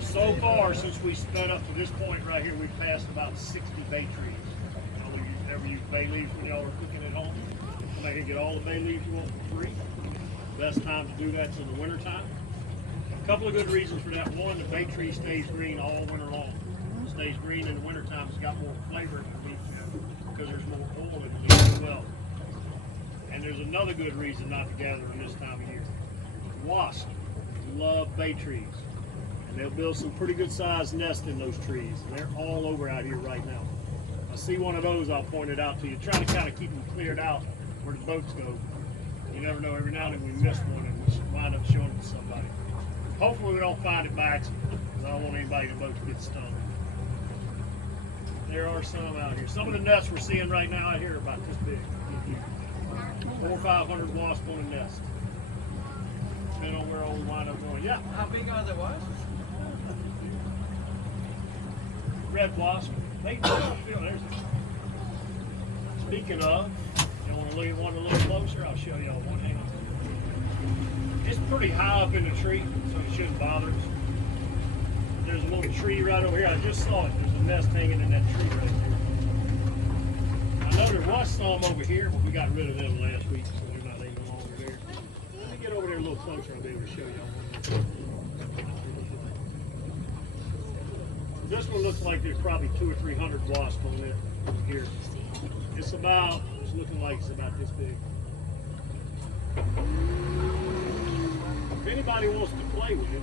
So far, since we sped up to this point right here, we've passed about 60 bay trees. You ever use bay leaves when y'all are cooking at home? Somebody can get all the bay leaves you want for free. Best time to do that's in the winter time. A couple of good reasons for that. One, the bay tree stays green all winter long. It stays green in the winter time. It's got more flavor in the meat because there's more oil in it as well. And there's another good reason not to gather in this time of year. Wasps love bay trees. And they'll build some pretty good sized nests in those trees. And they're all over out here right now. I see one of those, I'll point it out to you. Try to kind of keep them cleared out where the boats go. You never know, every now and then we miss one and we wind up showing it to somebody. Hopefully we don't find it by accident, because I don't want anybody in the boat to get stung. There are some out here. Some of the nests we're seeing right now out here are about this big. 400 or 500 wasps on a nest. Depending on where all we wind up going. Yeah. How big are the wasps? Red wasp. There's it. Speaking of, you want to look at one a little closer? I'll show y'all one. Hang on. It's pretty high up in the tree, so it shouldn't bother us. There's a little tree right over here. I just saw it. There's a nest hanging in that tree right there. I know there was some over here, but we got rid of them last week, so they're not any longer there. Let me get over there a little closer. I'll be able to show y'all one. This one looks like there's probably 200 or 300 wasps on it here. It's looking like it's about this big. If anybody wants to play with it.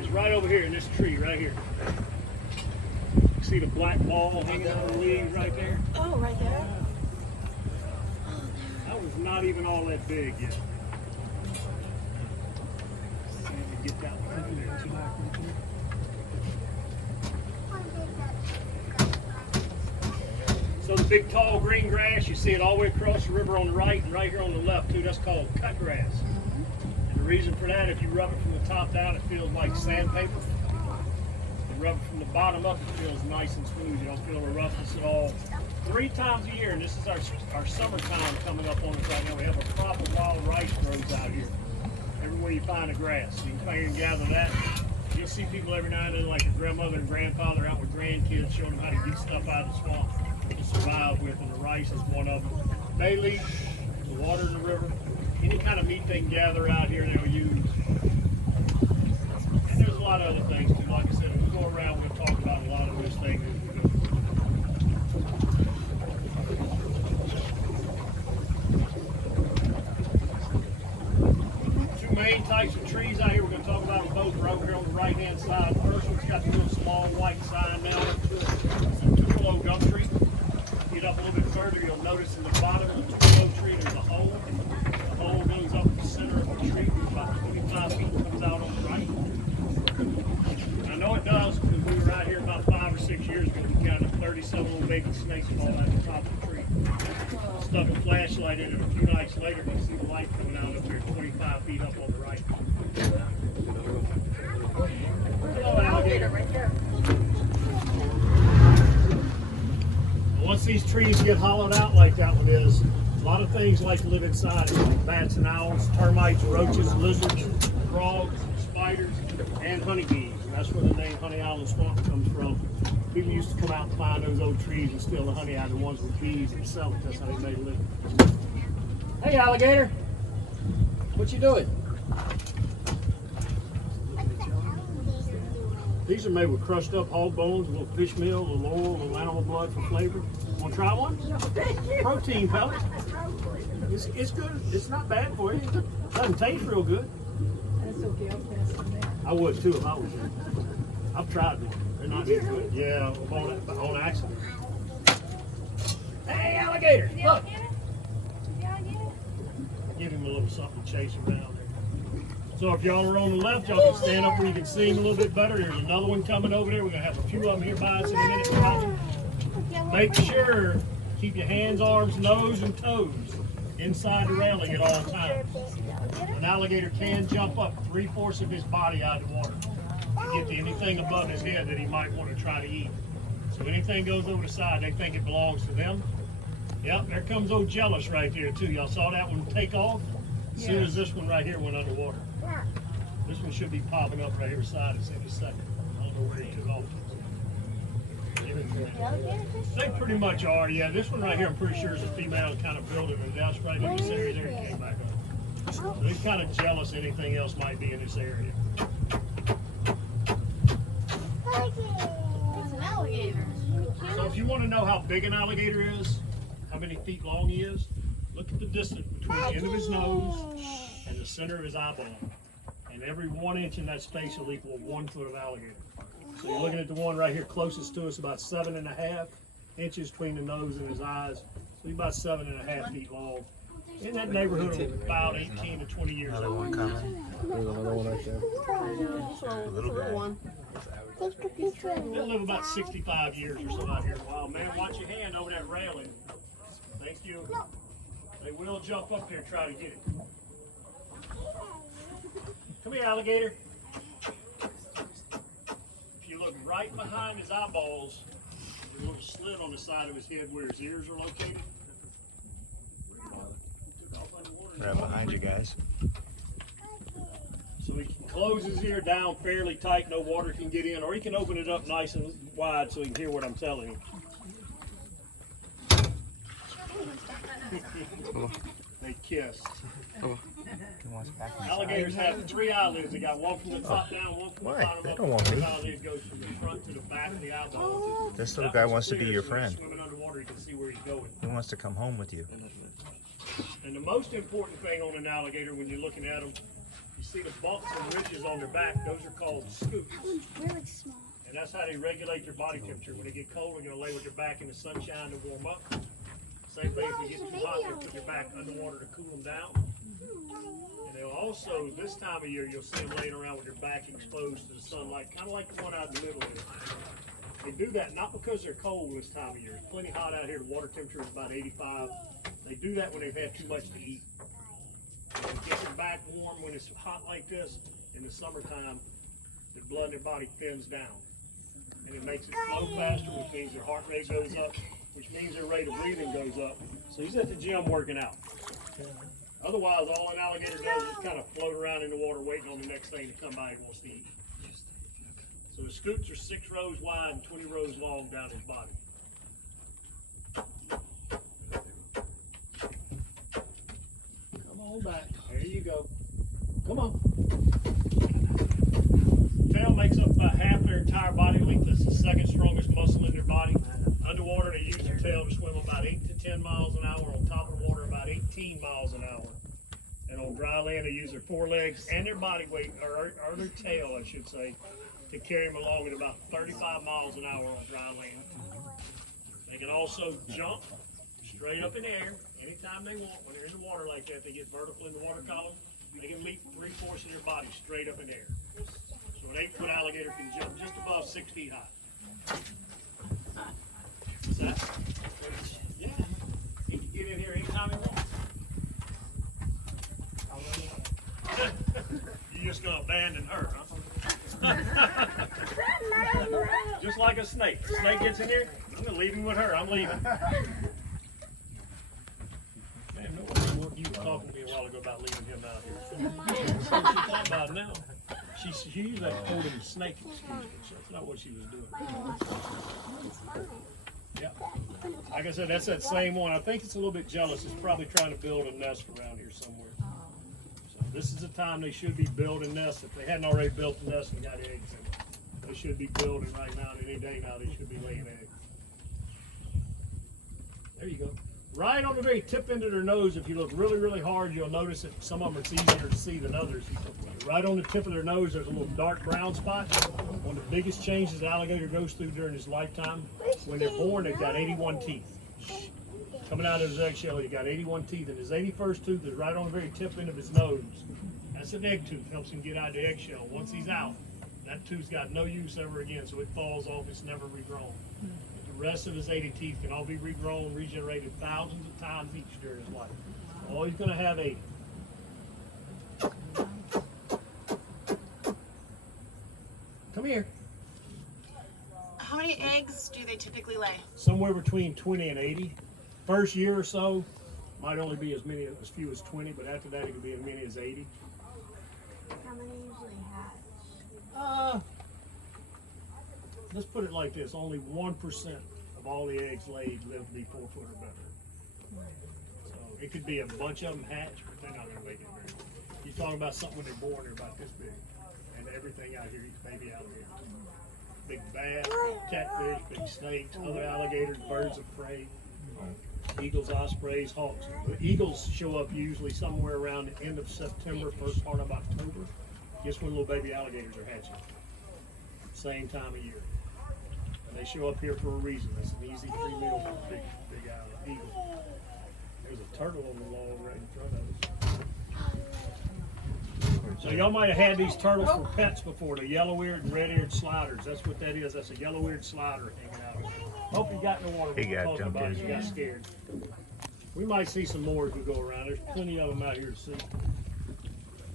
It's right over here in this tree right here. See the black ball hanging out of the leaves right there? Oh, right there? That was not even all that big yet. See if we get that one in there too. So the big tall green grass, you see it all the way across the river on the right and right here on the left too, that's called cut grass. And the reason for that, if you rub it from the top down, it feels like sandpaper. Rub it from the bottom up, it feels nice and smooth. You don't feel the roughness at all. 3 times a year, and this is our summertime coming up on us right now. We have a crop of wild rice grows out here. Everywhere you find a grass, you can come here and gather that. You'll see people every now and then, like your grandmother and grandfather, out with grandkids, showing them how to get stuff out of the swamp to survive with, and the rice is one of them. Bay leaf, the water in the river, any kind of meat they can gather out here, they'll use. And there's a lot of other things too. Like I said, if we go around, we'll talk about a lot of those things as we go. Two main types of trees out here. We're going to talk about them both right over here on the right-hand side. The first one's got the little small white sign now. It's a Tupelo gum tree. Get up a little bit further, you'll notice in the bottom of the Tupelo tree there's a hole. The hole goes up the center of the tree. It's about 25 feet, comes out on the right. I know it does because we were out here about 5 or 6 years ago. We counted 37 little baby snakes falling out the top of the tree. Stuck a flashlight in it a few nights later. You see the light coming out up there 25 feet up on the right. Hello, alligator. Right there. Once these trees get hollowed out like that one is, a lot of things like to live inside it, like bats and owls, termites, roaches, lizards, frogs, spiders, and honeybees. And that's where the name Honey Island Swamp comes from. People used to come out and find those old trees and steal the honey out of the ones with bees and sell it. That's how they made a living. Hey, alligator. What you doing? These are made with crushed up hog bones, a little fish meal, a little oil, a little animal blood for flavor. Want to try one? Protein pellet. It's good. It's not bad for you. Doesn't taste real good. That's okay, I'll pass on that. I would too if I was you. I've tried one. They're not very good. Yeah, on accident. Hey, alligator! Look! Give him a little something to chase around there. So if y'all are on the left, y'all can stand up where you can see him a little bit better. There's another one coming over there. We're going to have a few of them here by us in a minute. Make sure, keep your hands, arms, nose, and toes inside the railing at all times. An alligator can jump up 3/4 of his body out of the water to get to anything above his head that he might want to try to eat. So So anything goes over the side, they think it belongs to them. Yep, there comes old Jealous right there too. Y'all saw that one take off? As soon as this one right here went underwater. This one should be popping up right here beside us in a second. I don't know where he took off. They pretty much are, yeah. This one right here, I'm pretty sure is a female kind of building a nest right in this area. There it came back up. So they're kind of jealous anything else might be in this area. It's an alligator. So if you want to know how big an alligator is, how many feet long he is, look at the distance between the end of his nose and the center of his eyeball. And every 1 inch in that space will equal 1 foot of alligator. So you're looking at the one right here closest to us, about 7.5 inches between the nose and his eyes. So he's about 7.5 feet long. In that neighborhood of about 18 to 20 years Another old. one coming. There's another one right there. A little guy. They'll live about 65 years or so out here. Wow, man, watch your hand over that railing. Thank you. They will jump up there and try to get it. Come here, alligator. If you look right behind his eyeballs, there's a little slit on the side of his head where his ears are located. Right behind you guys. So he can close his ear down fairly tight, no water can get in, or he can open it up nice and wide so he can hear what I'm telling him. They kissed. He wants back inside. Alligators have 3 eyelids. They got one from the top down, one from the Why? bottom They up. don't want me. The eyelid goes from the front to the back of the eyeball. This little That guy one's wants to be clear, your so when he's friend. swimming underwater, you can see where he's going. He wants to come home with you. And the most important thing on an alligator when you're looking at them, you see the bumps and ridges on their back. Those are called scoops. Really small. And that's how they regulate their body temperature. When they get cold, they're going to lay with their back in the sunshine to warm up. Same thing if they get too hot, they put their back underwater to cool them down. And they'll also, this time of year, you'll see them laying around with their back exposed to the sunlight, kind of like the one out in the middle here. They do that not because they're cold this time of year. It's plenty hot out here. The water temperature is about 85. They do that when they've had too much to eat. And they get their back warm when it's hot like this in the summertime. The blood in their body thins down. And it makes it flow faster, which means their heart rate goes up, which means their rate of breathing goes up. So he's at the gym working out. Otherwise, all an alligator does is kind of float around in the water waiting on the next thing to come by he wants to eat. So the scoots are 6 rows wide and 20 rows long down his body. Come on back. There you go. Come on. Tail makes up about half their entire body length. That's the second strongest muscle in their body. Underwater, they use their tail to swim about 8 to 10 miles an hour. On top of the water, about 18 miles an hour. And on dry land, they use their forelegs and their body weight, or their tail, I should say, to carry them along at about 35 miles an hour on dry land. They can also jump straight up in the air anytime they want. When they're in the water like that, they get vertical in the water column. They can leap 3/4 of their body straight up in the air. So an 8-foot alligator can jump just above 6 feet high. Is that? Yeah. He can get in here anytime he wants. You're just gonna abandon her, huh? Just like a snake. The snake gets in here, I'm gonna leave him with her. I'm leaving. Man, no wonder you were talking to me a while ago about leaving him out here. That's what she's talking about now. She used that told him snake excuse me. That's not what she was doing. Yeah. Like I said, that's that same one. I think it's a little bit jealous. It's probably trying to build a nest around here somewhere. So this is the time they should be building nests. If they hadn't already built a nest and got eggs in it, they should be building right now. And any day now, they should be laying eggs. There you go. Right on the very tip end of their nose, if you look really, really hard, you'll notice that some of them it's easier to see than others. Right on the tip of their nose, there's a little dark brown spot. One of the biggest changes an alligator goes through during his lifetime. When they're born, they've got 81 teeth. Coming out of his eggshell, he's got 81 teeth, and his 81st tooth is right on the very tip end of his nose. That's an egg tooth, helps him get out of the eggshell. Once he's out, that tooth's got no use ever again, so it falls off, it's never regrown. The rest of his 80 teeth can all be regrown, regenerated thousands of times each during his life. Oh, he's gonna have 80. Come here. How many eggs do they typically lay? Somewhere between 20 and 80. First year or so, might only be as few as 20, but after that it could be as many as 80. How many usually hatch? Let's put it like this: only 1% of all the eggs laid live to be 4 foot or better. So it could be a bunch of them hatch, but they're not going to make it very big. You're talking about something when they're born, they're about this big, and everything out here eats baby alligators. Big bass, catfish, big snakes, other alligators, birds of prey, eagles, ospreys, hawks. The eagles show up usually somewhere around the end of September, first part of October. Just when little baby alligators are hatching. Same time of year. And they show up here for a reason. That's an easy free meal for a big eagle. There's a turtle on the log right in front of us. So y'all might have had these turtles for pets before, the yellow-eared and red-eared sliders. That's what that is. That's a yellow-eared slider hanging out. Hope you got in the water. He got talking jumped about in. it. You got scared. We might see some more as we go around. There's plenty of them out here to see.